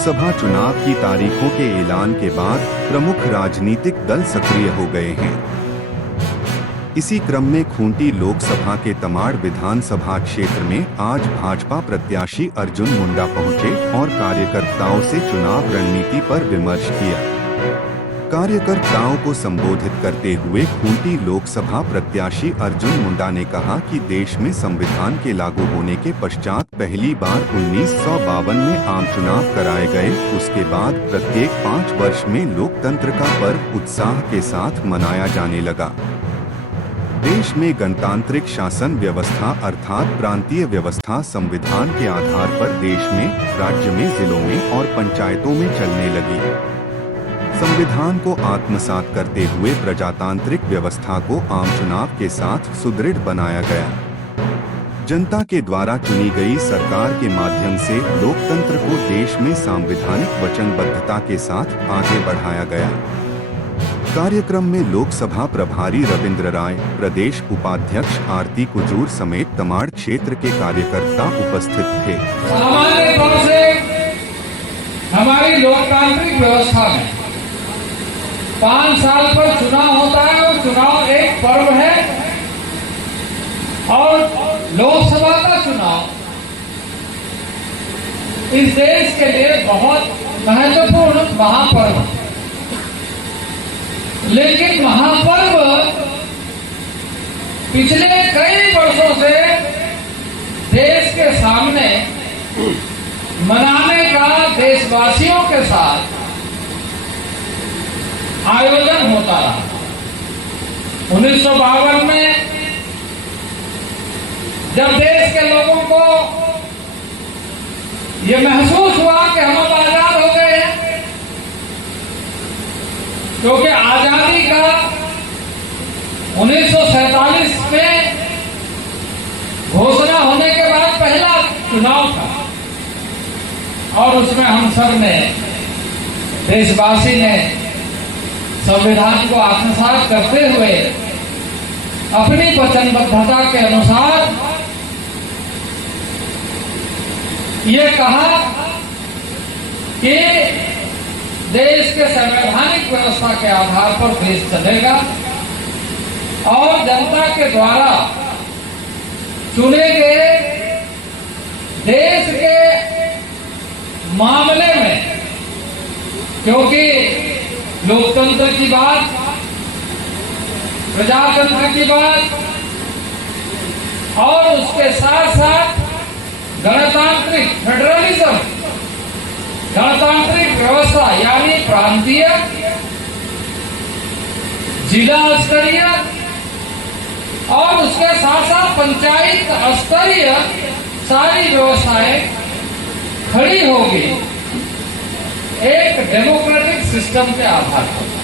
लोकसभा चुनाव की तारीखों के ऐलान के बाद प्रमुख राजनीतिक दल सक्रिय हो गए हैं। इसी क्रम में खूंटी लोकसभा के तमाड़ विधानसभा क्षेत्र में आज भाजपा प्रत्याशी अर्जुन मुंडा पहुंचे और कार्यकर्ताओं से चुनाव रणनीति पर विमर्श किया। कार्यकर्ताओं को संबोधित करते हुए खूंटी लोकसभा प्रत्याशी अर्जुन मुंडा ने कहा कि देश में संविधान के लागू होने के पश्चात पहली बार 1952 में आम चुनाव कराए गए। उसके बाद प्रत्येक 5 वर्ष में लोकतंत्र का पर्व उत्साह के साथ मनाया जाने लगा। देश में गणतांत्रिक शासन व्यवस्था अर्थात प्रांतीय व्यवस्था संविधान के आधार पर देश में, राज्य में, जिलों में और पंचायतों में चलने लगी। संविधान को आत्मसात करते हुए प्रजातांत्रिक व्यवस्था को आम चुनाव के साथ सुदृढ़ बनाया गया। जनता के द्वारा चुनी गई सरकार के माध्यम से लोकतंत्र को देश में सांविधानिक वचनबद्धता के साथ आगे बढ़ाया गया। कार्यक्रम में लोकसभा प्रभारी रविंद्र राय, प्रदेश उपाध्यक्ष आरती कुजूर समेत तमाड़ क्षेत्र के कार्यकर्ता उपस्थित थे। सामान्य तौर से हमारी लोकतांत्रिक व्यवस्था में 5 साल पर चुनाव होता है और चुनाव एक पर्व है और लोकसभा का चुनाव इस देश के लिए बहुत महत्वपूर्ण महापर्व है। लेकिन महापर्व पिछले कई वर्षों से देश के सामने मनाने का देशवासियों के साथ आयोजन होता रहा। 1952 में जब देश के लोगों को ये महसूस हुआ कि हम अब आजाद हो गए हैं, क्योंकि आजादी का 1947 में घोषणा होने के बाद पहला चुनाव था और उसमें हम सब ने, देशवासी ने संविधान को आत्मसात करते हुए अपनी वचनबद्धता के अनुसार ये कहा कि देश के संवैधानिक व्यवस्था के आधार पर देश चलेगा और जनता के द्वारा चुने गए देश के मामले में, क्योंकि लोकतंत्र की बात, प्रजातंत्र की बात और उसके साथ साथ गणतांत्रिक फेडरलिज्म, गणतांत्रिक व्यवस्था यानी प्रांतीय, जिला स्तरीय और उसके साथ साथ पंचायत स्तरीय सारी व्यवस्थाएं खड़ी होगी एक डेमोक्रेटिक सिस्टम के आधार पर।